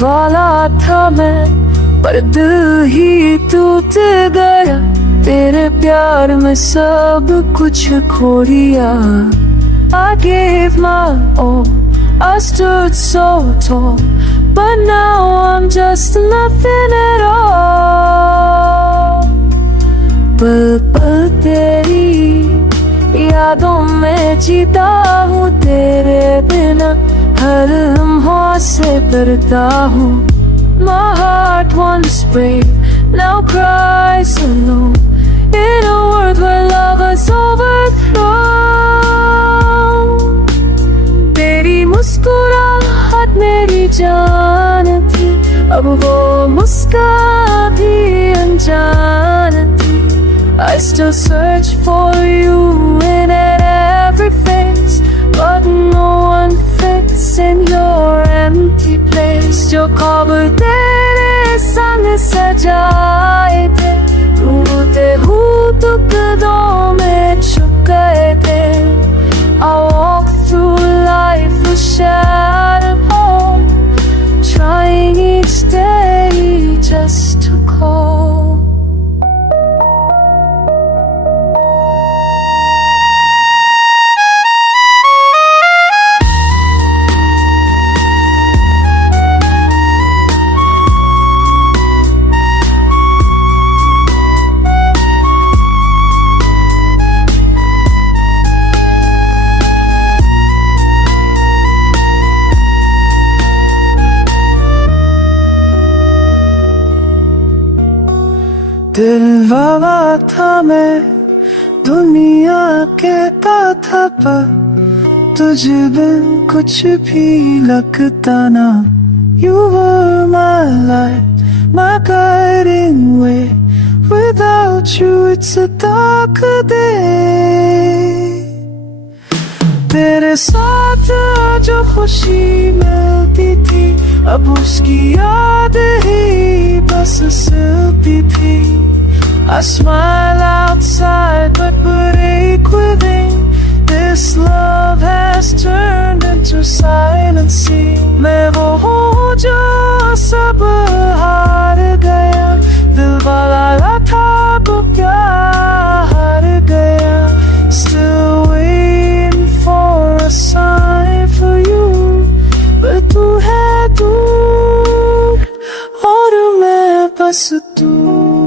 वाला था मैं, पर दिल ही टूट गया। तेरे प्यार में सब कुछ खो दिया। I gave my all, I stood so tall, but now I'm just nothing at all. पल पल तेरी यादों में जीता हूँ, तेरे बिना हर लम्हा से डरता हूँ। My heart once brave, now cries alone, in a world where love has overthrown. तेरी मुस्कुराहट मेरी जान थी, अब वो मुस्कान भी अनजान थी। I still search for you in every face, but no one fits in your empty place. जो ख्वाब तेरे संग सजाए थे, टूटे टुकड़ों में छुप गए थे। I walk through life with shattered hope, trying each day just to call. दिल वाला था मैं, दुनिया कहता था पर तुझ बिन कुछ भी लगता ना। You were my light, my guiding way, without you it's a dark day. तेरे साथ जो खुशी मिलती थी, अब उसकी याद ही बस सिलती थी। I smile outside but break within, this love has turned into silence. मैं वो हूँ जो सब हार गया, दिल वाला था वो क्या हार गया। Still waiting for a sign for you, but तू है दूर और मैं बस दूर।